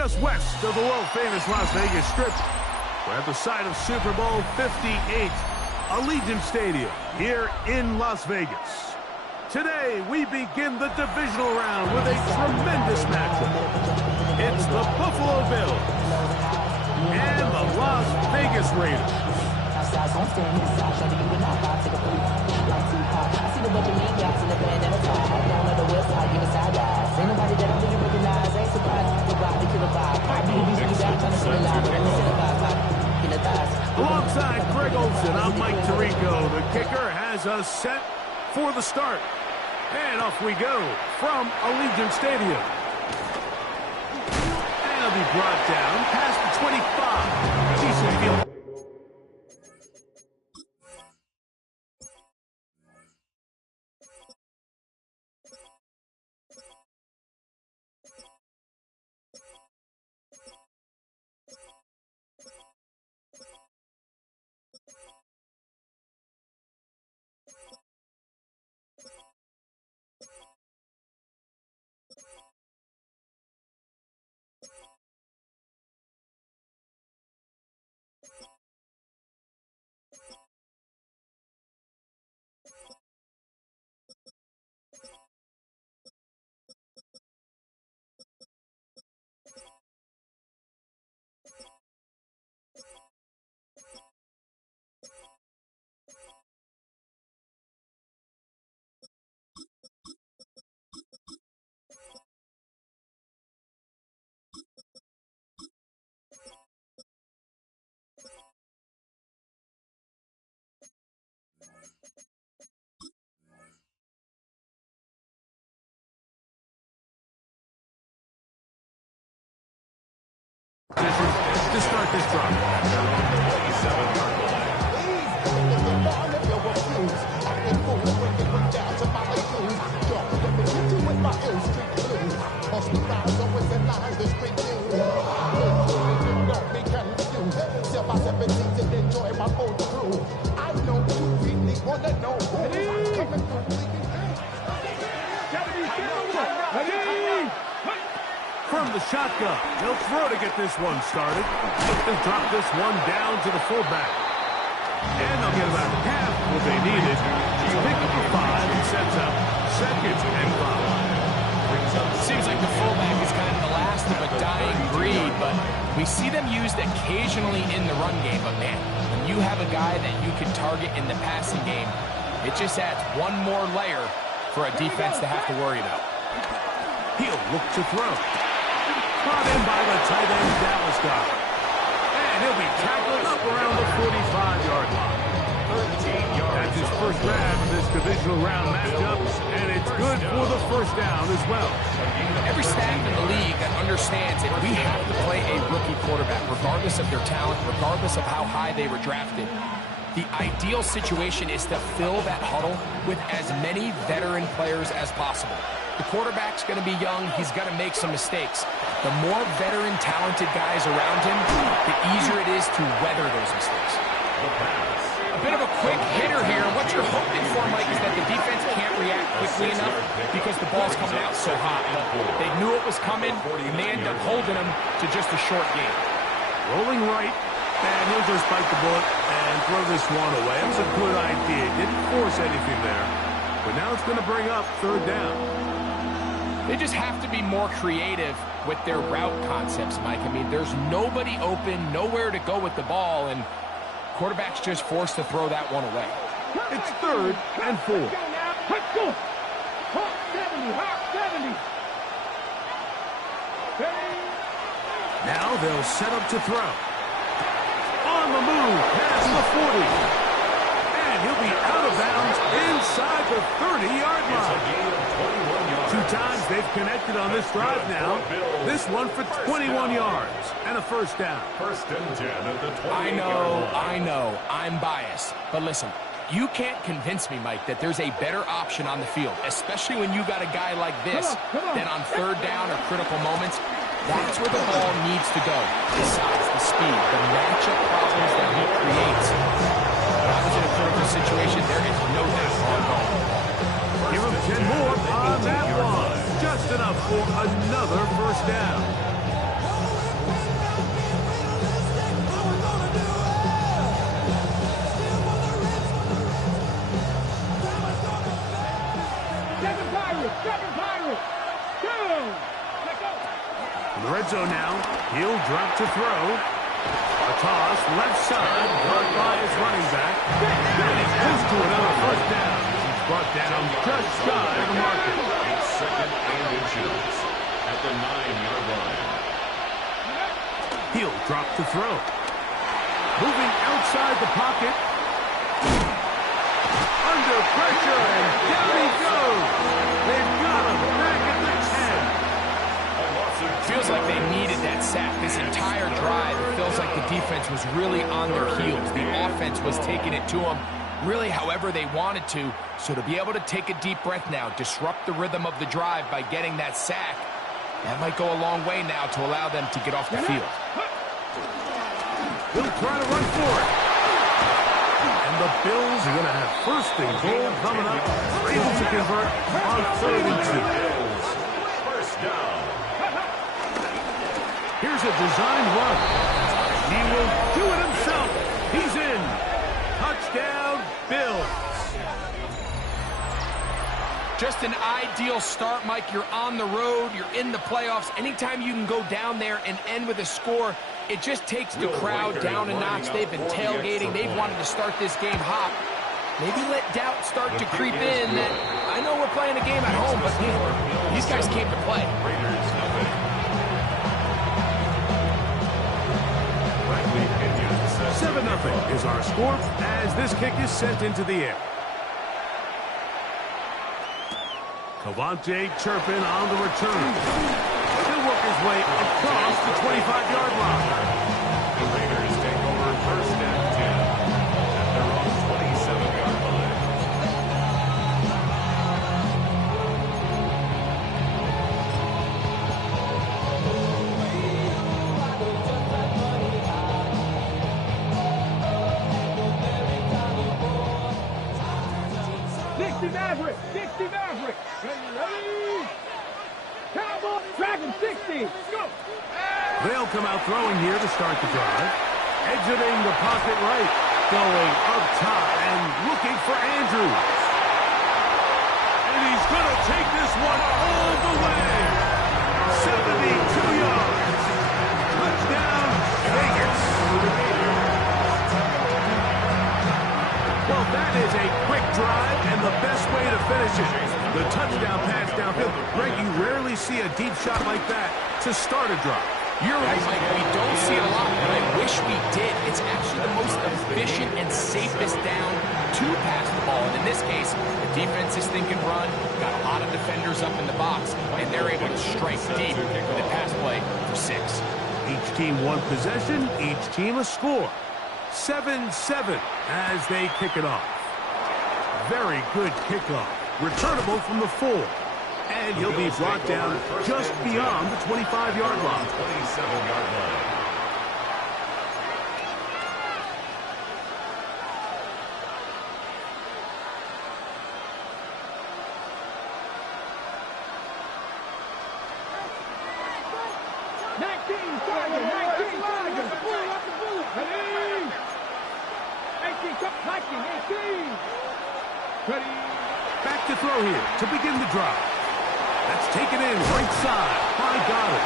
just west of the world-famous Las Vegas Strip. We're at the site of Super Bowl 58, Allegiant Stadium, here in Las Vegas. Today, we begin the divisional round with a tremendous matchup. It's the Buffalo Bills and the Las Vegas Raiders. Alongside Greg Olsen, I'm Mike Tirico. The kicker has us set for the start. And off we go from Allegiant Stadium. And he'll be brought down past the 25. Decent field. To start this drive. From the shotgun, they'll throw to get this one started. They'll drop this one down to the fullback. And they'll get about half what they needed. Pick up a 5 and sets up 2nd and 5. Seems like the fullback is kind of the last of a dying breed, but we see them used occasionally in the run game. But man, when you have a guy that you can target in the passing game, it just adds one more layer for a defense to have to worry about. He'll look to throw. Brought in by the tight end, Dallas Goedert. And he'll be tackled up around the 45-yard line. 13 yards. That's his first grab in this divisional round matchup, and it's good for the first down as well. Every staff in the league that understands that we have to play a rookie quarterback, regardless of their talent, regardless of how high they were drafted. The ideal situation is to fill that huddle with as many veteran players as possible. The quarterback's going to be young. He's going to make some mistakes. The more veteran, talented guys around him, the easier it is to weather those mistakes. A bit of a quick hitter here. What you're hoping for, Mike, is that the defense can't react quickly enough because the ball's coming out so hot. They knew it was coming, and they ended up holding him to just a short game. Rolling right, and he'll just bite the bullet and throw this one away. It was a good idea. Didn't force anything there. But now it's going to bring up 3rd down. They just have to be more creative with their route concepts, Mike. I mean, there's nobody open, nowhere to go with the ball, and quarterback's just forced to throw that one away. It's 3rd and 4. Now they'll set up to throw. On the move, past the 40. And he'll be out of bounds inside the 30-yard line. 2 times they've connected on this drive now. This one for 21 yards and a first down. 1st and 10 at the 20. I know, I'm biased. But listen, you can't convince me, Mike, that there's a better option on the field, especially when you got a guy like this, than on 3rd down or critical moments. That's where the ball needs to go. The size, the speed, the matchup problems that he creates. When I was in a critical situation, there is no doubt on goal. Give him 10 more on that one. Just enough for another first down. In the red zone now, he'll drop to throw. A toss, left side, caught by his running back. And he's close to another first down. He's brought down just shy of the marker. It's second and inches at the 9-yard line. He'll drop to throw. Moving outside the pocket. Under pressure, and down he goes. They've got him back at the 10. Feels like they needed that sack. This entire drive, it feels like the defense was really on their heels. The offense was taking it to them really however they wanted to. So to be able to take a deep breath now, disrupt the rhythm of the drive by getting that sack, that might go a long way now to allow them to get off the field. He'll try to run for it. And the Bills are going to have first and goal coming up. Able to convert on 3rd and 2. First down. Here's a designed run. He will do it himself. He's in. Touchdown, Bills. Just an ideal start, Mike. You're on the road. You're in the playoffs. Anytime you can go down there and end with a score, it just takes the crowd down a notch. They've been tailgating. They've wanted to start this game hot. Maybe let doubt start to creep in that I know we're playing a game at home, but man, these guys came to play. 7-0 is our score as this kick is sent into the air. Cavante Turpin on the return. He'll work his way across the 25-yard line. The Raiders take over first and 10 at their own 27-yard line. Dixie Maverick. Ready? Cowboy, Dragon 60. Go. They'll come out throwing here to start the drive. Exiting the pocket right. Going up top and looking for Andrews. And he's going to take this one all the way. 72 yards. Touchdown, Vegas. Well, that is a quick drive and the best way to finish it. The touchdown pass downfield. Greg, you rarely see a deep shot like that to start a drive. You're right, Mike. We don't see it a lot, but I wish we did. It's actually the most efficient and safest down to pass the ball. And in this case, the defense is thinking run, got a lot of defenders up in the box, and they're able to strike deep with a pass play for 6. Each team one possession, each team a score. 7-7 as they kick it off. Very good kickoff. Returnable from the 4. And he'll be brought down just beyond the 25-yard line. 27-yard line. Back to throw here to begin the drive. That's taken in right side by Goddard.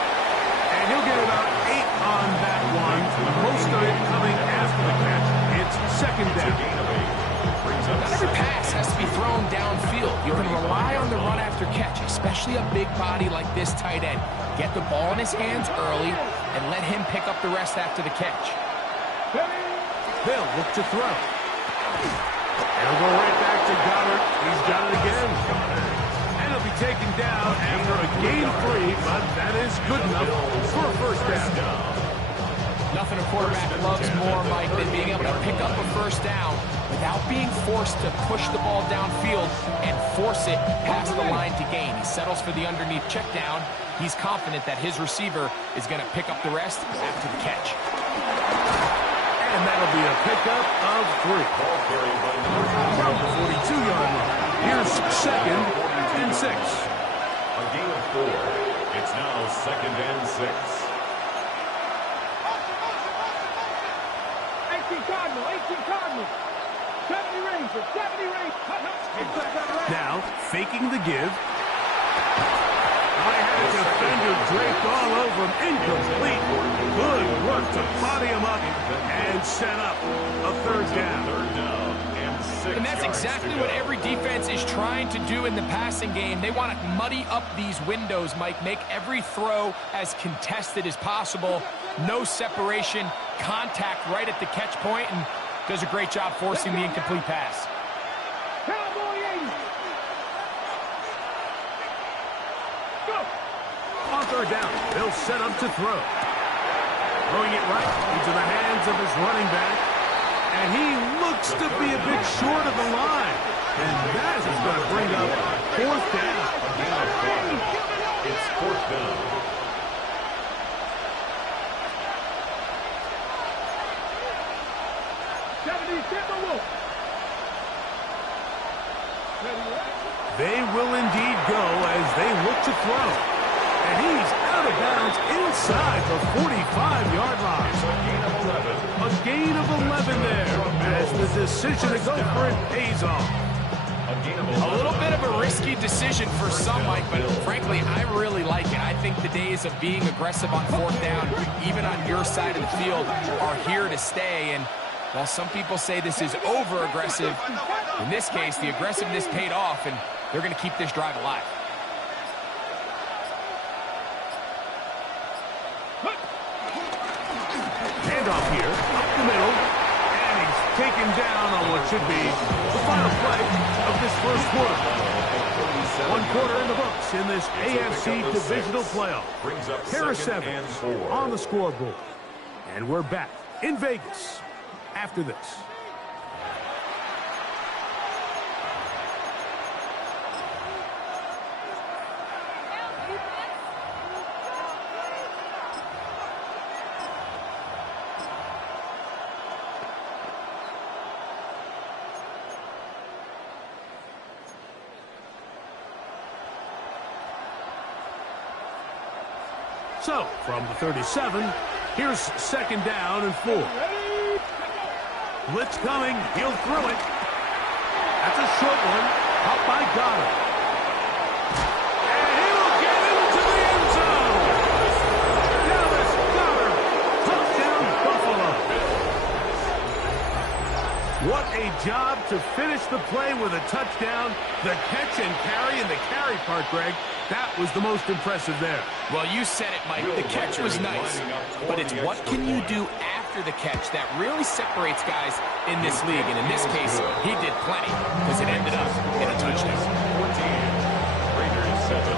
And he'll get about 8 on that one. Most of it coming after the catch. It's second down. Not every pass has to be thrown downfield. You can rely on the run after catch, especially a big body like this tight end. Get the ball in his hands early and let him pick up the rest after the catch. They'll look to throw. And he'll go right back to Goddard. He's got it again. And he'll be taken down after a gain of 3, but that is good enough for a first down. Nothing a quarterback loves more, Mike, than being able to pick up a first down without being forced to push the ball downfield and force it past the line to gain. He settles for the underneath check down. He's confident that his receiver is going to pick up the rest after the catch. And that'll be a pickup of 3. From the 42-yard line. Here's second and 6. A gain of 4. It's now second and 6. 18 Cardinal. 70 Rangers. Now, faking the give. I had a defender draped all over from incomplete. Good work to body him up and set up a third down. And that's exactly what every defense is trying to do in the passing game. They want to muddy up these windows, Mike, make every throw as contested as possible. No separation, contact right at the catch point, and does a great job forcing the incomplete pass. Cowboy 80. Go. On third down, they'll set up to throw. Throwing it right into the hands of his running back. And he looks to be a bit short of the line. And that is going to bring up fourth down. It's fourth down. They will indeed go as they look to throw. And he's out of bounds inside the 45-yard line. A gain of 11 there as the decision to go for it pays off. A little bit of a risky decision for some, Mike, but frankly, I really like it. I think the days of being aggressive on fourth down, even on your side of the field, are here to stay. And while some people say this is over-aggressive, in this case, the aggressiveness paid off, and they're going to keep this drive alive. Handoff here, up the middle, and he's taken down on what should be the final play of this first quarter. 1 quarter in the books in this AFC divisional playoff. Pair of 7 on the scoreboard. And we're back in Vegas after this. So, from the 37, here's second down and 4. Blitz coming. He'll throw it. That's a short one. Caught by Goddard. And he'll get into the end zone. Dallas Goddard. Touchdown, Buffalo. What a job to finish the play with a touchdown. The catch and carry, and the carry part, Greg, that was the most impressive there. Well, you said it, Mike. The catch was nice, but it's what can you do after the catch that really separates guys in this league. And in this case, he did plenty because it ended up in a touchdown. 14, Raiders 7.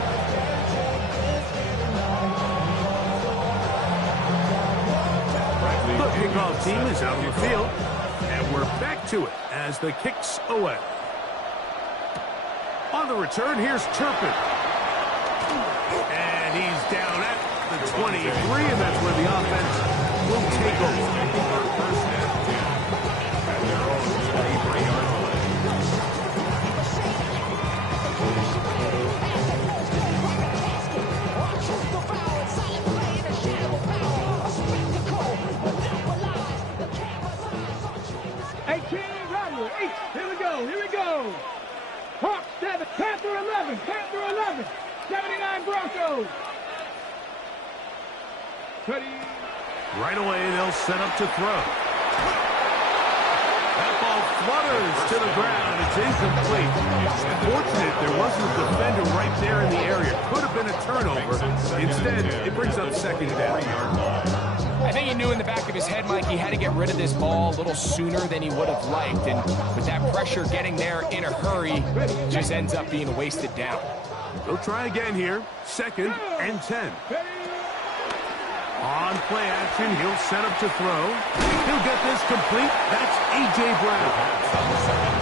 The kickoff team is out on the field, and we're back to it as the kick's away. On the return, here's Turpin. And he's down at the 23, and that's where the offense will take over. First and 10 at their own 23-yard line. Here we go. Hawks 7, Panther 11, 79 Broncos. Ready. Right away, they'll set up to throw. That ball flutters to the ground. It's incomplete. Fortunate there wasn't a defender right there in the area. Could have been a turnover. Instead, it brings up second down. I think he knew in the back of his head, Mike, he had to get rid of this ball a little sooner than he would have liked. And with that pressure getting there in a hurry, just ends up being a wasted down. They'll try again here. Second and 10. On play action, he'll set up to throw. He'll get this complete. That's A.J. Brown.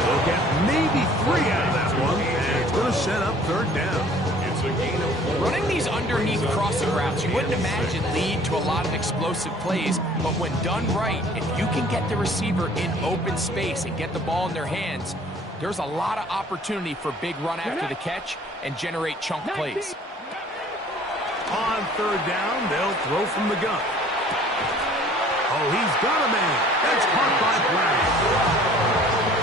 They'll get maybe 3 out of that one, and it's going to set up third down. It's a gain of 4. Running these underneath crossing routes, you wouldn't imagine lead to a lot of explosive plays, but when done right, if you can get the receiver in open space and get the ball in their hands, there's a lot of opportunity for big run after the catch and generate chunk plays. On third down, they'll throw from the gun. Oh, he's got a man. That's caught by Brown.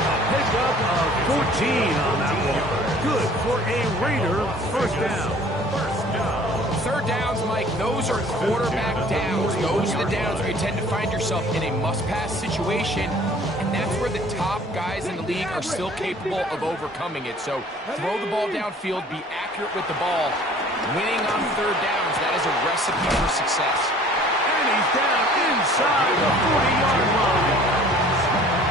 A pickup of 14 on that one. Good for a Raider first down. Third downs, Mike, those are quarterback downs. Those are the downs where you tend to find yourself in a must-pass situation, and that's where the top guys in the league are still capable of overcoming it. So throw the ball downfield, be accurate with the ball. Winning on third downs, that is a recipe for success. And he's down inside the 40-yard line.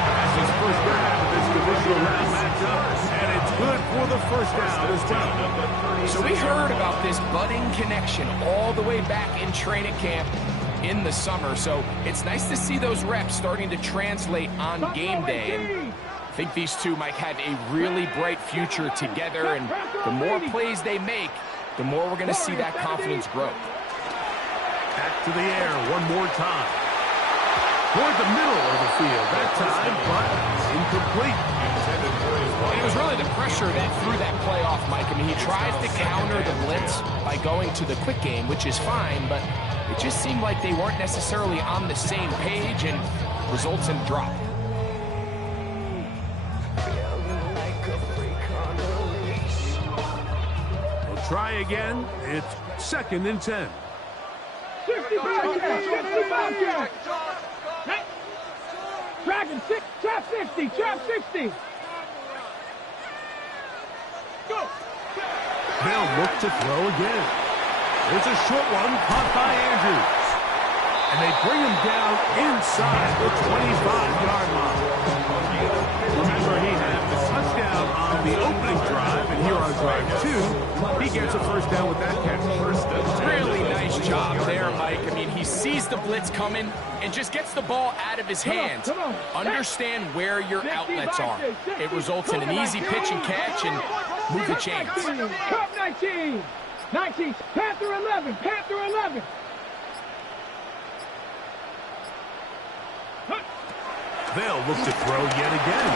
That's his first grab of this divisional round matchup, and it's good for the first down as well. So we heard about this budding connection all the way back in training camp in the summer. So it's nice to see those reps starting to translate on game day. And I think these two, Mike, have a really bright future together. And the more plays they make, the more we're going to see that confidence grow. Back to the air one more time. Toward the middle of the field that time, but incomplete. And it was really the pressure that threw that play off, Mike. I mean, he tries to counter the blitz by going to the quick game, which is fine, but it just seemed like they weren't necessarily on the same page and results in a drop. We'll try again. It's 2nd and 10. 65 Jack. Dragon 6, trap 60, trap 60. Go. They'll look to throw again. It's a short one caught by Andrews. And they bring him down inside the 25-yard line. Remember, he had the touchdown on the opening drive, and here on drive 2, he gets a first down with that catch. Really nice job there, Mike. I mean, he sees the blitz coming and just gets the ball out of his hands. Understand where your outlets are. It results in an easy pitch and catch and move the chains. Cup 19. 19. Panther 11. Panther 11. They'll look to throw yet again.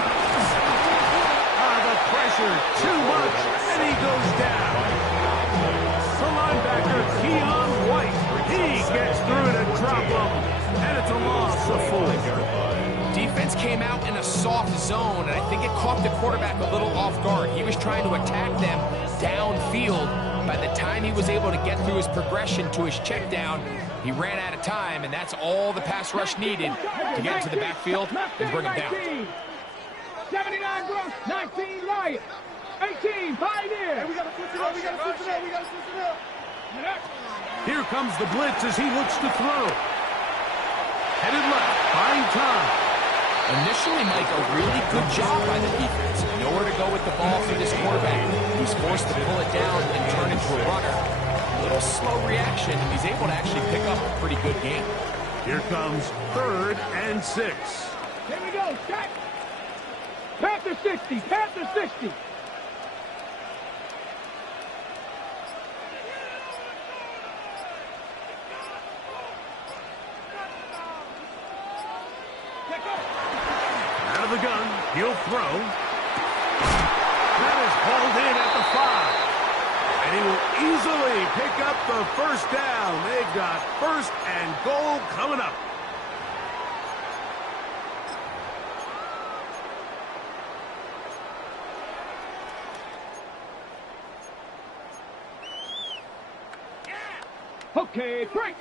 The pressure, too much, and he goes down. The linebacker, Keon White, he gets through to drop him, and it's a loss of 4. Defense came out in a soft zone, and I think it caught the quarterback a little off guard. He was trying to attack them downfield. By the time he was able to get through his progression to his check down, he ran out of time, and that's all the pass rush needed to get into the backfield and bring him down. 79 Gross, 19 Lions, 18 Pioneer. Hey, we got to switch it up, we got to switch it up, we got to switch it up. Here comes the blitz as he looks to throw. Headed left, buying time. Initially, Mike, a really good job by the defense. Nowhere to go with the ball for this quarterback. He's forced to pull it down and turn into a runner. A little slow reaction, and he's able to actually pick up a pretty good game. Here comes 3rd and 6. Here we go, Jack. Panther 60, Panther 60. Out of the gun, he'll throw. That is hauled in at the 5. And he will easily pick up the first down. They've got 1st and goal coming up. Okay, break.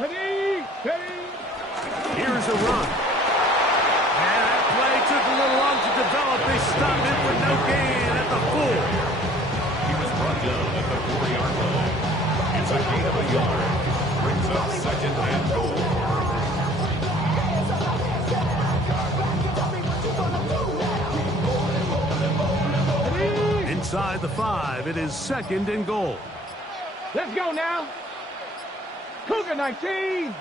Ready, ready. Here's a run. And that play took a little long to develop. They stopped it for no gain at the 4. He was brought down at the 4-yard line. It's a gain of a yard. Brings up 2nd and goal. Inside the 5, it is 2nd and goal. Let's go now. Cougar 19.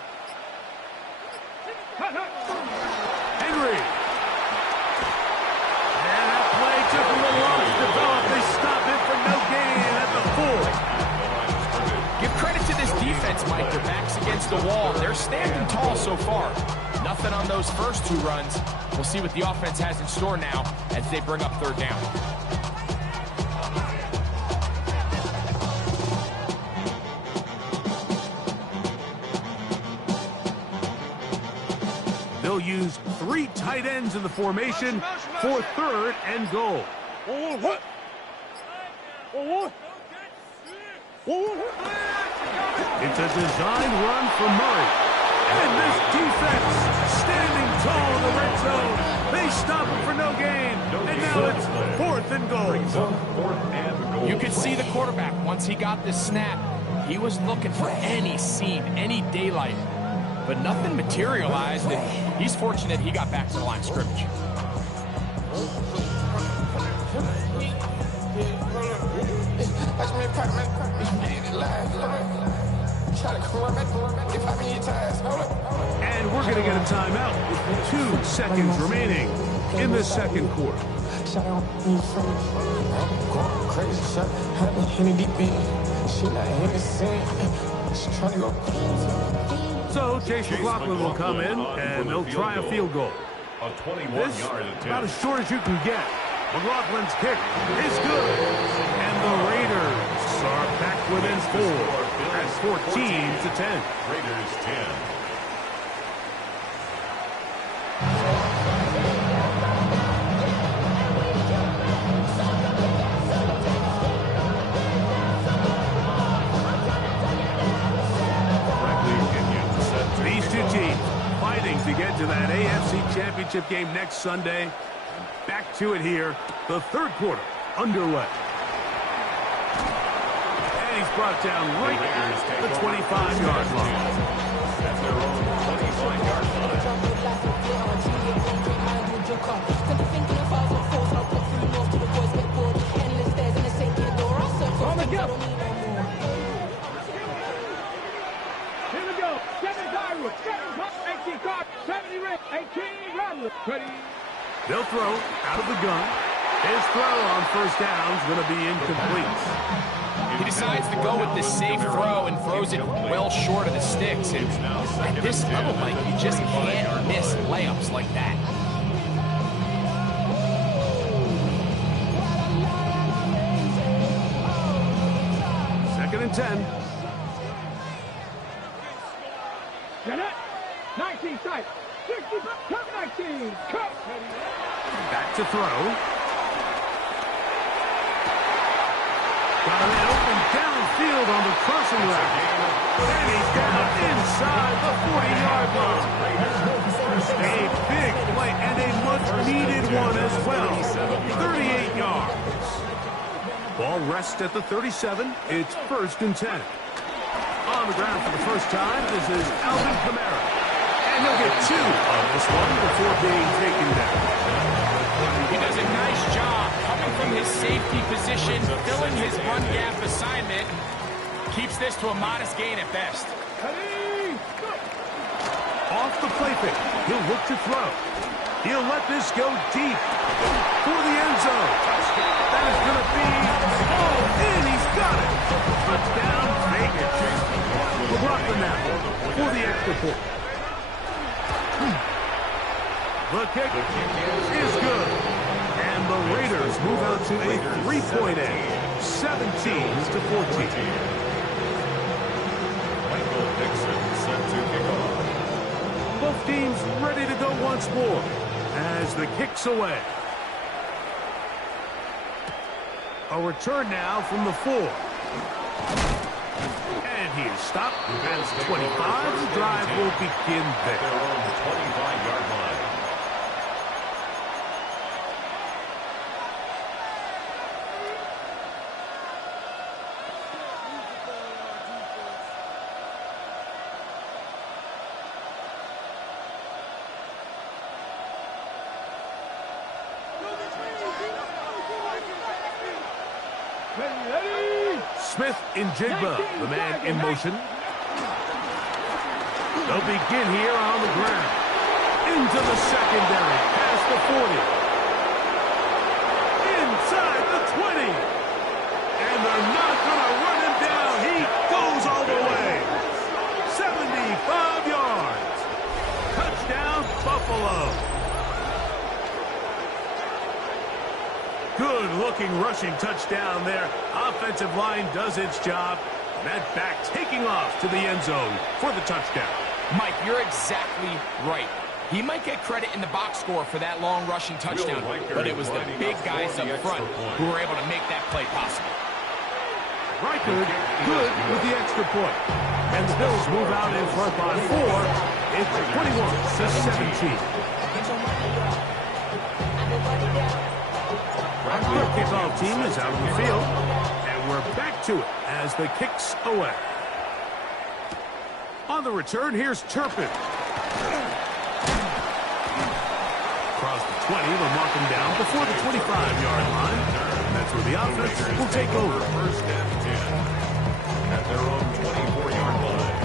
Henry. And that play took a little long to develop. They stopped it for no gain at the 4. Give credit to this defense, Mike. Their back's against the wall. They're standing tall so far. Nothing on those first 2 runs. We'll see what the offense has in store now as they bring up 3rd down. They'll use 3 tight ends in the formation for 3rd and goal. It's a design run for Murray. And this defense standing tall in the red zone. They stop him for no gain. And now it's 4th and goal. You could see the quarterback, once he got this snap, he was looking for any seam, any daylight. But nothing materialized, and he's fortunate he got back to the line of scrimmage. And we're going to get a timeout with 2 seconds remaining in the second quarter. So Chase McLaughlin will come in, and they'll try a field goal. This about as short as you can get. McLaughlin's kick is good. And the Raiders are back within 4 at 14-10. Raiders 10. These 2 teams fighting to get to that AFC Championship game next Sunday. Back to it here, the third quarter underway. And he's brought down right at the 25-yard line. At their own 25-yard line. On the go. Here we go. 7 Tyrus, 7 Pop, 18 Clark, 70 Rick, 18 Rodley. Ready. They'll throw out of the gun. His throw on first down is going to be incomplete. He decides to go with the safe throw and throws it well short of the sticks. And at this level, Mike, you just can't miss layups like that. Second and 10. Janet, 19 sight, 60, cut 19, cut. Back to throw. Got a man open downfield on the crossing route. And he's down inside the 40-yard line. A big play and a much-needed one as well. 38 yards. Ball rests at the 37. It's 1st and 10. On the ground for the first time, this is Alvin Kamara. And he'll get 2 on this one before being taken down. He does a nice job coming from his safety position, filling his run gap assignment. Keeps this to a modest gain at best. Off the play fake, he'll look to throw. He'll let this go deep for the end zone. That is going to be all in. He's got it. Touchdown, Vegas. McLaughlin now for the extra point. The kick is good. And the Raiders move out to a 3-point edge, 17-14. Michael Dixon set to kick off. Both teams ready to go once more as the kick's away. A return now from the 4. And he is stopped at 25. The drive will begin there. Their own 25-yard line. Smith in Jigba, the man in motion. They'll begin here on the ground. Into the secondary, past the 40. Inside the 20. And they're not going to run him down. He goes all the way. 75 yards. Touchdown, Buffalo. Good-looking rushing touchdown there. Offensive line does its job. That back taking off to the end zone for the touchdown. Mike, you're exactly right. He might get credit in the box score for that long rushing touchdown, but it was the big guys up front who were able to make that play possible. Reichard good with the extra point. And the Bills move out in front by 4. It's 21-17. Our kickoff team is out on the field. And we're back to it as the kick's away. On the return, here's Turpin. Across the 20, they'll mark him down before the 25-yard line. And that's where the offense will take over. First and 10 at their own 24-yard line.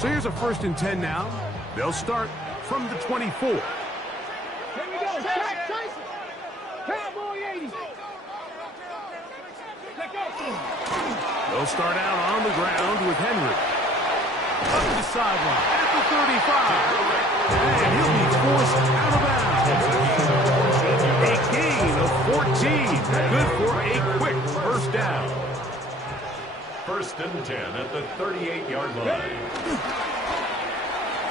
So here's a 1st and 10 now. They'll start from the 24. Here we go. Tyson. Cowboy 80. They'll start out on the ground with Henry. Up the sideline at the 35. And he'll be forced out of bounds. A gain of 14. Good for a quick first down. First and 10 at the 38-yard line.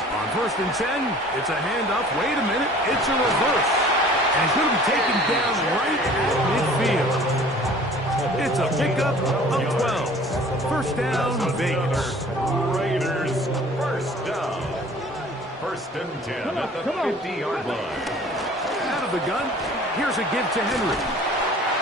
On 1st and 10, it's a handoff. Wait a minute. It's a reverse. And it's going to be taken down right at midfield. It's a pickup of 12. First down, Vegas. Raiders, first down. First and 10 at the 50-yard line. Out of the gun, here's a give to Henry.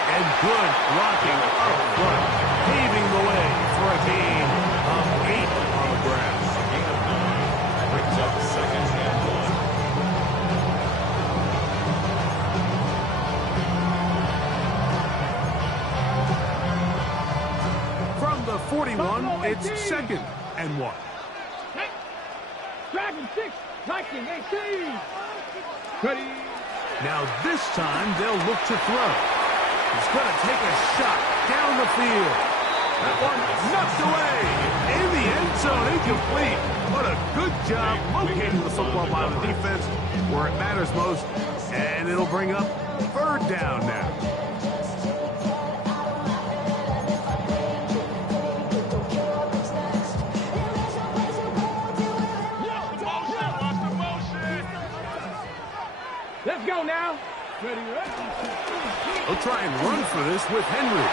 And good blocking up front, paving the way for a gain of 8 on the ground. A gain of 9 brings up 2nd and 1. From the 41, it's 2nd and 1. Dragon 6. Viking 18. Ready. Now this time they'll look to throw. He's going to take a shot down the field. That one knocked away. In the end zone, incomplete. What a good job locating the football by the defense where it matters most. And it'll bring up 3rd down now. Let's go now. Ready. They'll try and run for this with Henry.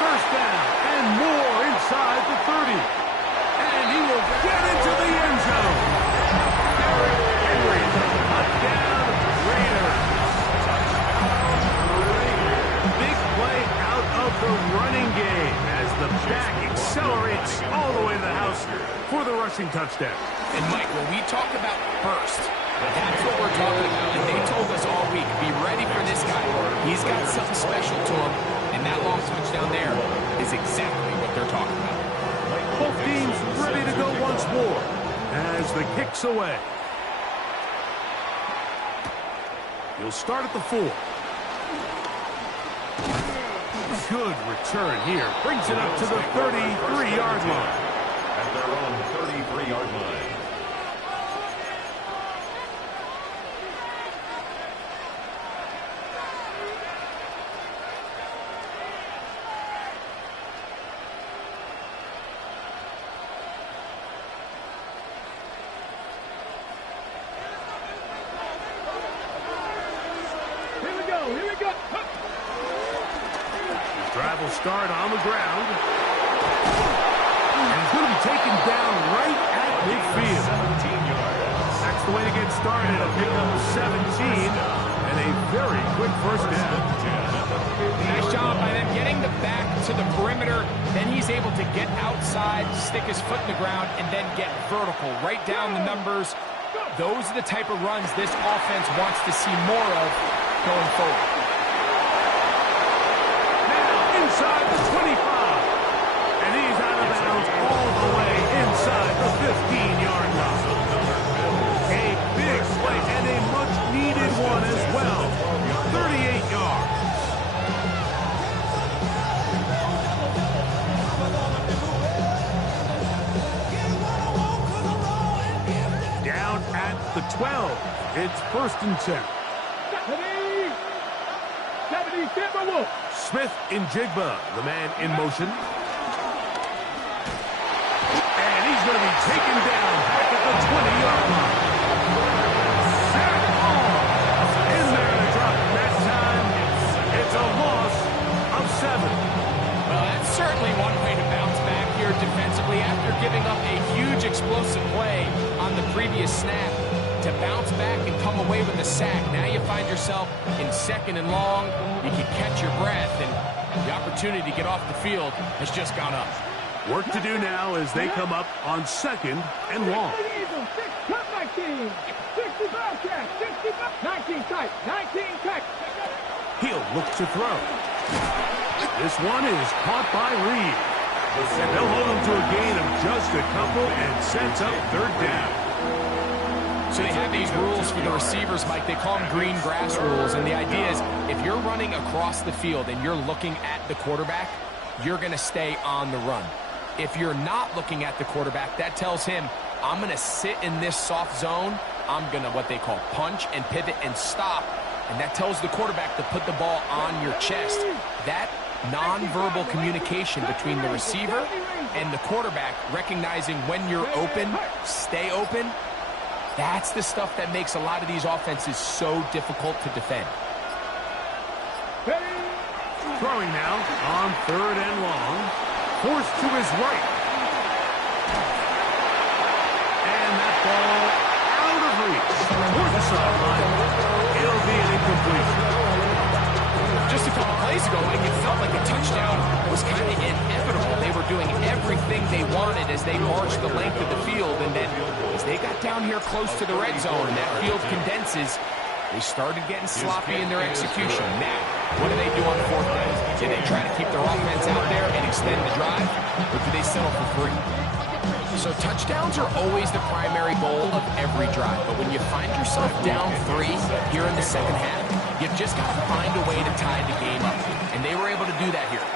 First down and more inside the 30. And he will get into the end zone. Derrick Henry, touchdown Raiders. Big play out of the running game as the back accelerates all the way to the house for the rushing touchdown. And Mike, when we talk about burst, that's what we're talking about. And they told us all week, be ready for this guy. He's got something special to him. And that long touchdown there is exactly what they're talking about. Both teams ready to go once more as the kick's away. He'll start at the 4. Good return here. Brings it up to the 33-yard line. At their own 33-yard line. Drive will start on the ground. And he's going to be taken down right at midfield. 17 yards. That's the way to get started. A pickup of 17 and a very quick first down. Nice job by them getting the back to the perimeter. Then he's able to get outside, stick his foot in the ground, and then get vertical. Right down the numbers. Those are the type of runs this offense wants to see more of going forward. Inside the 25. And he's out of bounds all the way inside the 15-yard line. A big play and a much-needed one as well. 38 yards. Down at the 12. It's 1st and 10. 70, Timberwolf. Smith in Jigba, the man in motion. And he's going to be taken down back at the the 20-yard line. Sack in there to drop. That time, it's a loss of 7. Well, that's certainly one way to bounce back here defensively after giving up a huge explosive play on the previous snap. To bounce back and come away with a sack. Now you find yourself in 2nd and long. You can catch your breath, and the opportunity to get off the field has just gone up. Work to do now as they come up on 2nd and long. 19, 60 Bobcat, 19 tight, 19 tight. He'll look to throw. This one is caught by Reed. And they'll hold him to a gain of just a couple and sets up 3rd down. So they have these rules for the receivers, Mike. They call them green grass rules. And the idea is if you're running across the field and you're looking at the quarterback, you're going to stay on the run. If you're not looking at the quarterback, that tells him, I'm going to sit in this soft zone. I'm going to what they call punch and pivot and stop. And that tells the quarterback to put the ball on your chest. That nonverbal communication between the receiver and the quarterback, recognizing when you're open, stay open, that's the stuff that makes a lot of these offenses so difficult to defend. Throwing now on 3rd and long. Forced to his right. And that ball out of reach. Toward the sideline. It'll be an incompletion. Just a couple plays ago, it felt like a touchdown was kind of inevitable. They were doing everything they wanted as they marched the length of the field, and then as they got down here close to the red zone and that field condenses, they started getting sloppy in their execution. Now, what do they do on 4th down? Do they try to keep their offense out there and extend the drive, or do they settle for 3? So touchdowns are always the primary goal of every drive, but when you find yourself down 3 here in the 2nd half, you've just got to find a way to tie the game up, and they were able to do that here.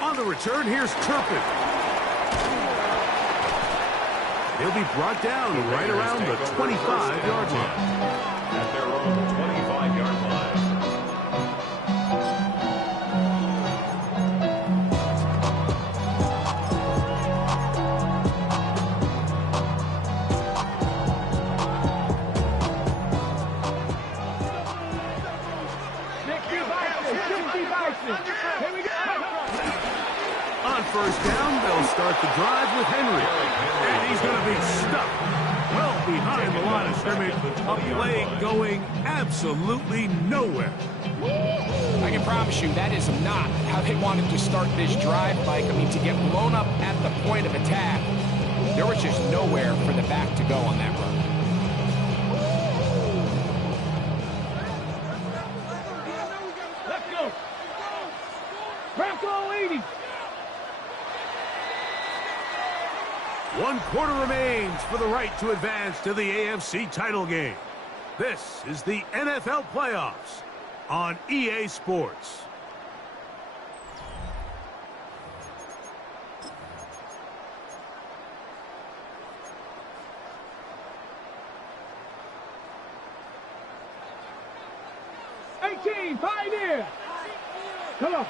On the return, here's Turpin. He'll be brought down right around the 25-yard line. At their own 25-yard line. On 1st down, they'll start the drive with Henry. And he's going to be stuck well behind the line of scrimmage. A play going absolutely nowhere. I can promise you that is not how they wanted to start this drive, Mike. I mean, to get blown up at the point of attack, there was just nowhere for the back to go on that run. Let's go. Bronco 80. 1 quarter remains for the right to advance to the AFC title game. This is the NFL playoffs on EA Sports. Pioneer. Come on.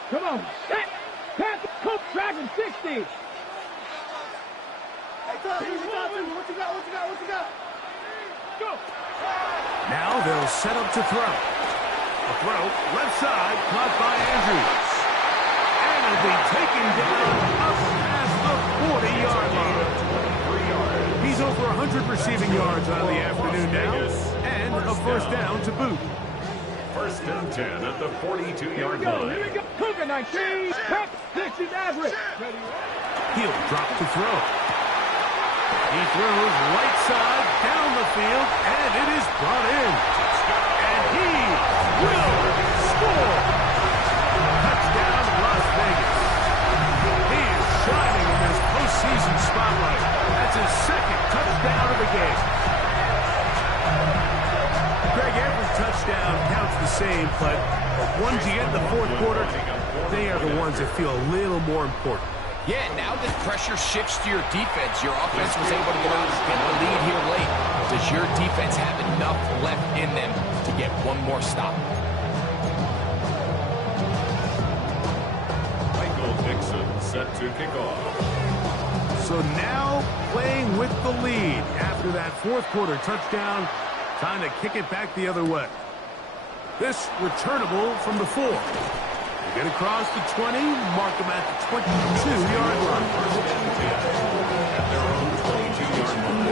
Set. Panther. Coach Dragon 60. Hey, what you got? Go. Now they'll set up to throw. A throw, left side, caught by Andrews. And it'll be taken down up past the 40-yard line. He's over 100 receiving yards on the afternoon now. And a 1st down to boot. 1st and 10 at the 42-yard line. Here we go. Cougar 19. Pep. This is average. He'll drop to throw. He throws right side down the field, and it is brought in. And he will score. Touchdown, Las Vegas. He is shining in this postseason spotlight. That's his 2nd touchdown of the game. Greg, every touchdown counts the same, but the ones you get in the 4th quarter, they are the ones that feel a little more important. Yeah, now that pressure shifts to your defense, your offense was able to get the lead here late. Does your defense have enough left in them to get one more stop? Michael Dixon set to kick off. So now playing with the lead after that fourth quarter touchdown. Time to kick it back the other way. This returnable from the 4. They get across the 20, mark them at the 22-yard line. First and 10 at their own 22-yard line.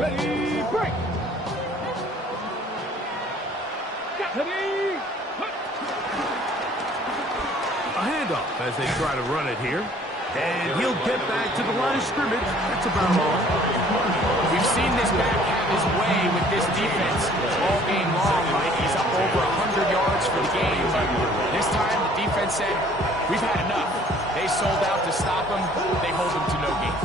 Ready, break. Ready. A handoff as they try to run it here. And he'll get back to the line of scrimmage. That's about all. We've seen this back have his way with this defense all game long, Mike. He's up over 100 yards for the game, but this time the defense said, we've had enough. They sold out to stop him. They hold him to no gain.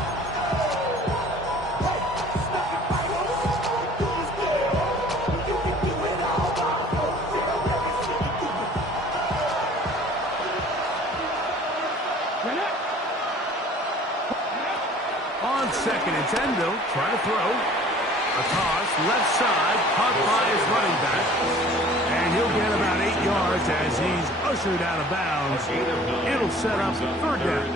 On 2nd and 10, they'll try to throw. A toss, left side, caught by his running back. And he'll get about 8 yards as he's ushered out of bounds. It'll set up 3rd down.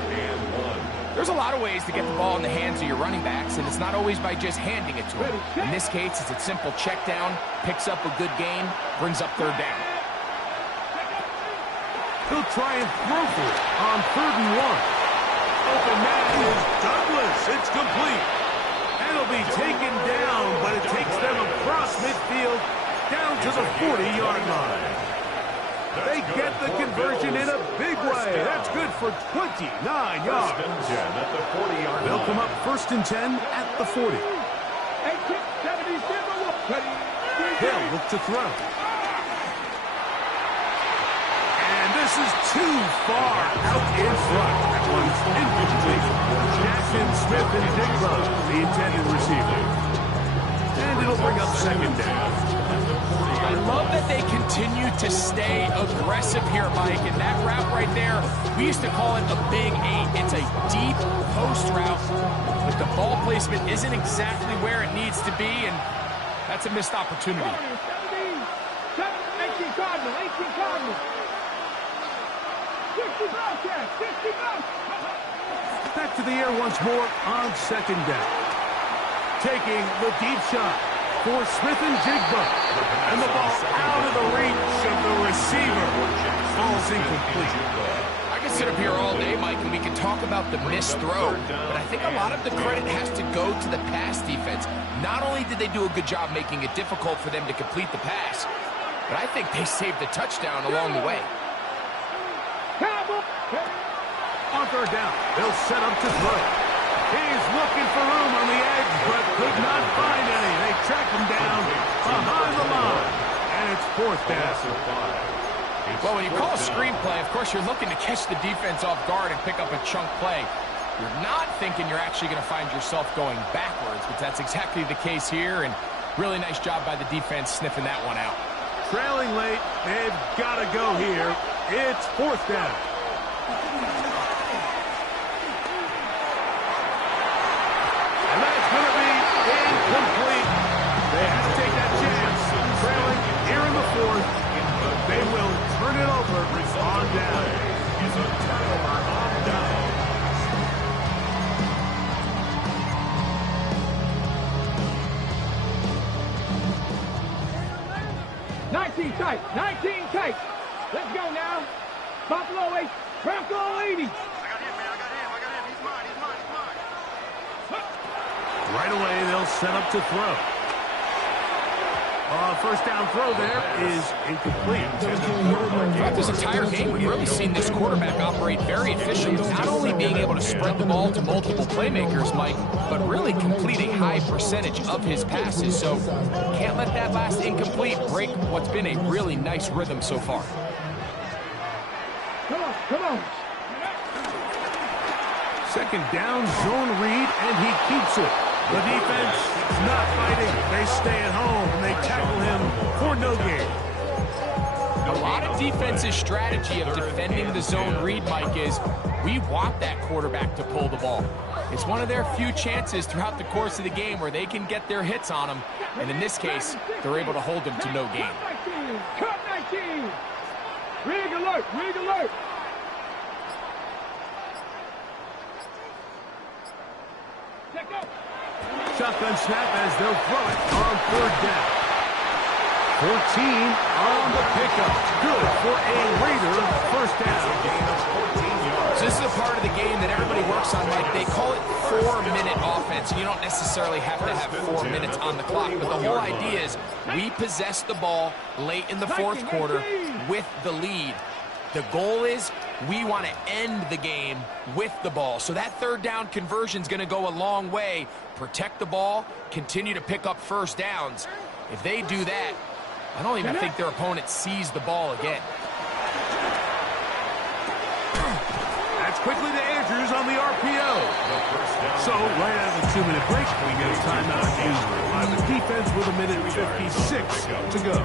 There's a lot of ways to get the ball in the hands of your running backs, and it's not always by just handing it to them. In this case, it's a simple check down, picks up a good gain, brings up 3rd down. He'll try and throw for it on 3rd and 1. Open man is Douglas. It's complete. And it'll be taken down, but it takes them across midfield down to the 40-yard line. They get the conversion in a big way. That's good for 29 yards. They'll come up 1st and 10 at the 40. Hill look to throw. This is too far out in front. That one's incomplete. Jackson, Smith, and Digba, the intended receiver. And it'll bring up 2nd down. I love that they continue to stay aggressive here, Mike. And that route right there, we used to call it a big 8. It's a deep post route, but the ball placement isn't exactly where it needs to be, and that's a missed opportunity. 18 Cardinal. Back to the air once more on 2nd down. Taking the deep shot for Smith and Jigba. And the ball out of the reach of the receiver. Falls incomplete. I can sit up here all day, Mike, and we can talk about the missed throw, but I think a lot of the credit has to go to the pass defense. Not only did they do a good job making it difficult for them to complete the pass, but I think they saved the touchdown along the way. On 3rd down, they'll set up to throw. He's looking for room on the edge, but could not find any. They track him down behind the line, and it's 4th down. Well, when you call a screenplay, of course, you're looking to catch the defense off guard and pick up a chunk play. You're not thinking you're actually going to find yourself going backwards, but that's exactly the case here, and really nice job by the defense sniffing that one out. Trailing late, they've got to go here. It's 4th down. And that's going to be incomplete. They have to take that chance. Trailing here in the 4th. They will turn it over on down. Is a turnover on down. Nineteen tight. Let's go now. Buffalo 8, Bronco 80. I got him. He's mine. Right away, they'll set up to throw. First down throw there is incomplete. Throughout this entire game, we've really seen this quarterback operate very efficiently, not only being able to spread the ball to multiple playmakers, Mike, but really complete a high percentage of his passes. So can't let that last incomplete break what's been a really nice rhythm so far. Come on. 2nd down, zone read, and he keeps it. The defense is not fighting. They stay at home, and they tackle him for no gain. A lot of defense's strategy of defending the zone read, Mike, is we want that quarterback to pull the ball. It's one of their few chances throughout the course of the game where they can get their hits on them. And in this case, they're able to hold them to no gain. Cut 19. Rig alert, rig alert. Check up. Shotgun snap as they'll throw it on third down. 14 on the pickup. Good for a Raider first down. So this is a part of the game that everybody works on, Mike. They call it 4-minute offense. You don't necessarily have to have 4 minutes on the clock, but the whole idea is we possess the ball late in the fourth quarter with the lead. The goal is we want to end the game with the ball. So that third down conversion is going to go a long way. Protect the ball, continue to pick up first downs. If they do that, I don't even think their opponent sees the ball again. That's quickly to Andrews on the RPO. So right out of the 2-minute break, we get a timeout used by the defense with 1:56 to go.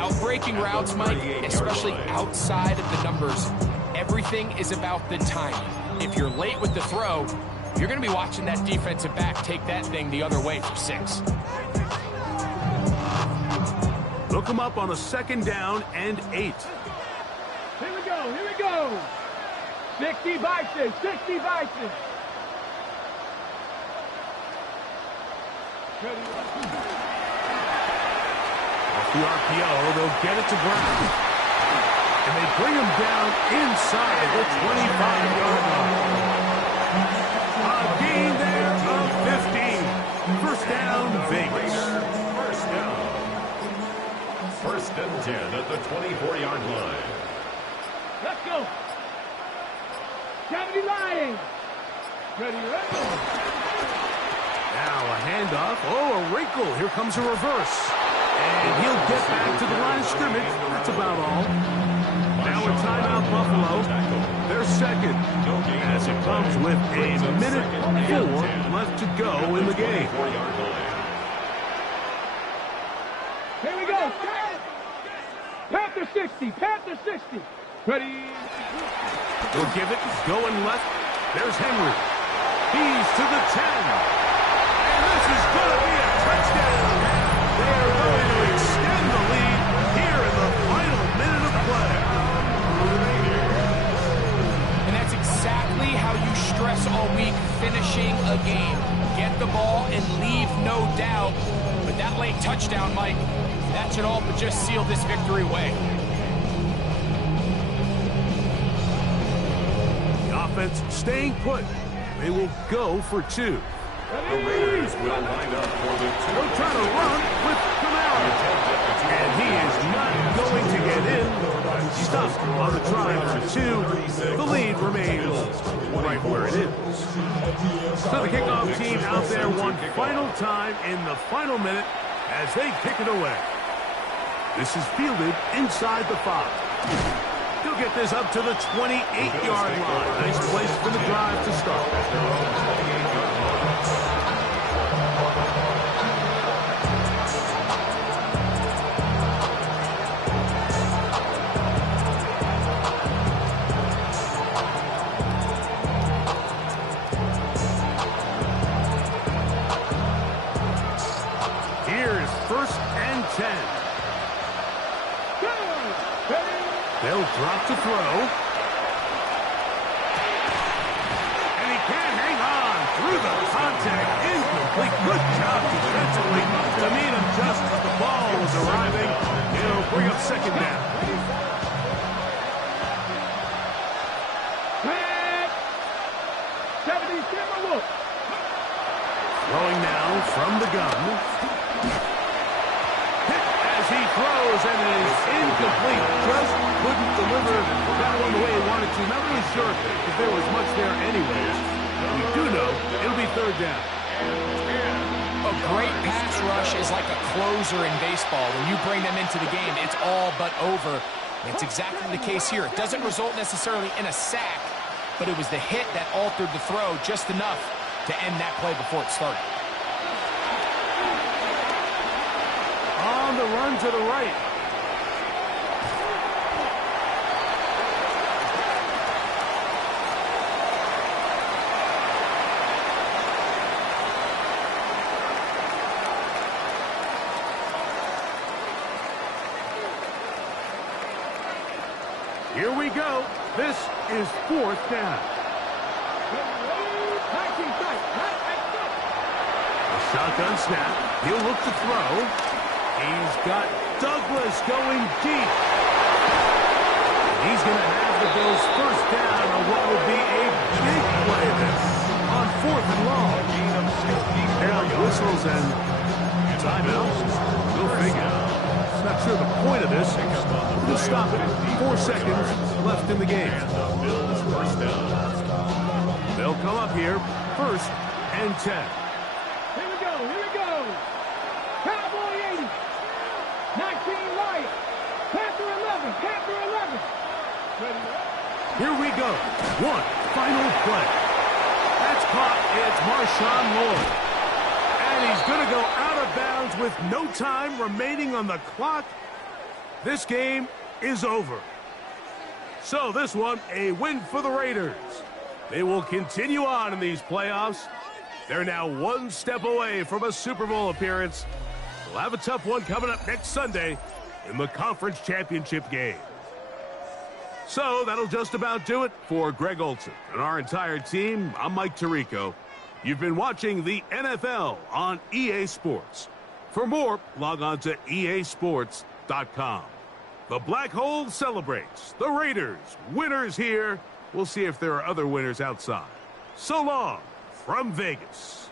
Outbreaking routes, Mike, especially outside of the numbers, everything is about the timing. If you're late with the throw, you're going to be watching that defensive back take that thing the other way for 6. They'll come up on a 2nd down and 8. Here we go, here we go. 60 Bison, 60 Bison. Off the RPO, they'll get it to Brown. And they bring him down inside the 25-yard line. A gain there of 15. First down, Vegas. First and 10 at the 24-yard line. Let's go. 70 Lions. Ready, ready. Now a handoff. Oh, a wrinkle. Here comes a reverse. And he'll get back to the line of scrimmage. That's about all. Now a timeout, Buffalo. Their second. As it comes with a minute 4 left to go in the game. Here we go. Panther 60. Panther 60. Ready. They'll give it. Going left. There's Henry. He's to the 10. And this is going to be a touchdown. They are going to extend the lead here in the final minute of play. And that's exactly how you stress all week finishing a game. Get the ball and leave no doubt. But that late touchdown, Mike, that should all but just seal this victory away. The offense staying put. They will go for 2. The Raiders will line up for the 2. They'll try to run with Kamara. And he is not going to get in. Stopped on the try for 2. The lead remains right where it is. So the kickoff team out there one final time in the final minute as they kick it away. This is fielded inside the 5. He'll get this up to the 28-yard line. Nice place for the drive to start. Here's 1st and 10. They'll drop to throw. And he can't hang on through the contact. Incomplete. Good job defensively to meet him just as the ball was arriving. It'll bring up 2nd down. Pat. 70 Timberwolves. Throwing now from the gun. Hit as he throws, and it is incomplete. Just couldn't deliver that one the way he wanted to. Not really sure if there was much there anyways. We do know it'll be 3rd down. A great pass rush is like a closer in baseball. When you bring them into the game, it's all but over. And it's exactly the case here. It doesn't result necessarily in a sack, but it was the hit that altered the throw just enough to end that play before it started. On the run to the right. Here we go. This is 4th down. A shotgun snap. He'll look to throw. He's got Douglas going deep. He's going to have the Bills' first down on what will be a big play on 4th and long. Now whistles and timeouts. Go figure. Not sure the point of this. We'll stop it. 4 seconds left in the game. They'll come up here. 1st and 10. Here we go. Cowboy 80. 19 Lions. Panther 11. Here we go. One final play. That's caught. It's Marshawn Lloyd. And he's going to go out of bounds with no time remaining on the clock. This game is over. So this one, a win for the Raiders. They will continue on in these playoffs. They're now one step away from a Super Bowl appearance. We'll have a tough one coming up next Sunday in the conference championship game. So that'll just about do it for Greg Olsen and our entire team. I'm Mike Tirico. You've been watching the NFL on EA Sports. For more, log on to easports.com. The Black Hole celebrates. The Raiders, winners here. We'll see if there are other winners outside. So long from Vegas.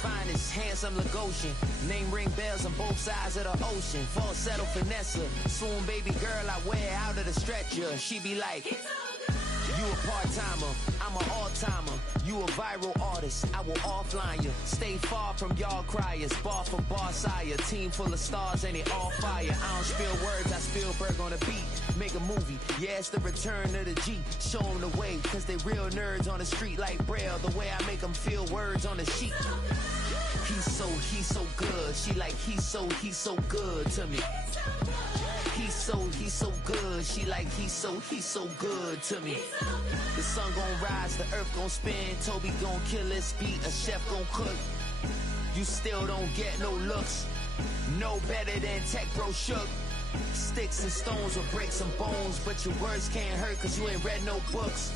finest, handsome Lagosian. Name ring bells on both sides of the ocean. Falsetto Vanessa, swoon baby girl I wear out of the stretcher. She be like, you a part-timer, I'm an all-timer. You a viral artist, I will offline you. Stay far from y'all criers, bar for bar sire. Team full of stars and they all fire. I don't spill words, I Spielberg on the beat. Make a movie, yeah, it's the return of the G. Show them the way, cause they real nerds on the street like Braille. The way I make them feel words on the sheet. He's so good. She like, he's so good to me. He's so good. She like, he's so good to me. The sun gon' rise, the earth gon' spin. Toby gon' kill this beat, a chef gon' cook. You still don't get no looks. No better than Tech Bro Shook. Sticks and stones will break some bones, but your words can't hurt cause you ain't read no books.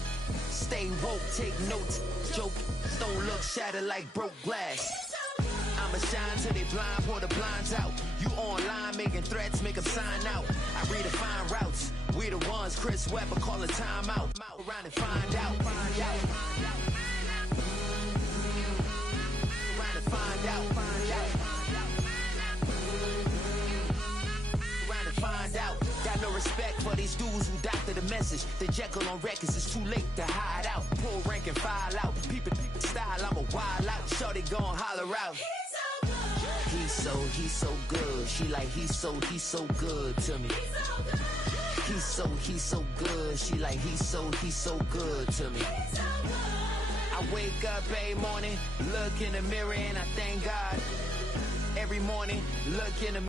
Stay woke, take notes, joke. Don't look shattered like broke glass. I'ma shine till they blind, pour the blinds out. You online making threats, make them sign out. I redefine routes. We the ones Chris Webber call a timeout. Around and find out. Around and find out. Around and find out. Got no respect for these dudes who doctor the message. The Jekyll on records, it's too late to hide out. Pull rank and file out. People style, I'm a wild out. Shorty gon' holler out. He's so good. She like, he's so good to me. He's so good. She like, he's so good to me. I wake up every morning, look in the mirror and I thank God. Every morning, look in the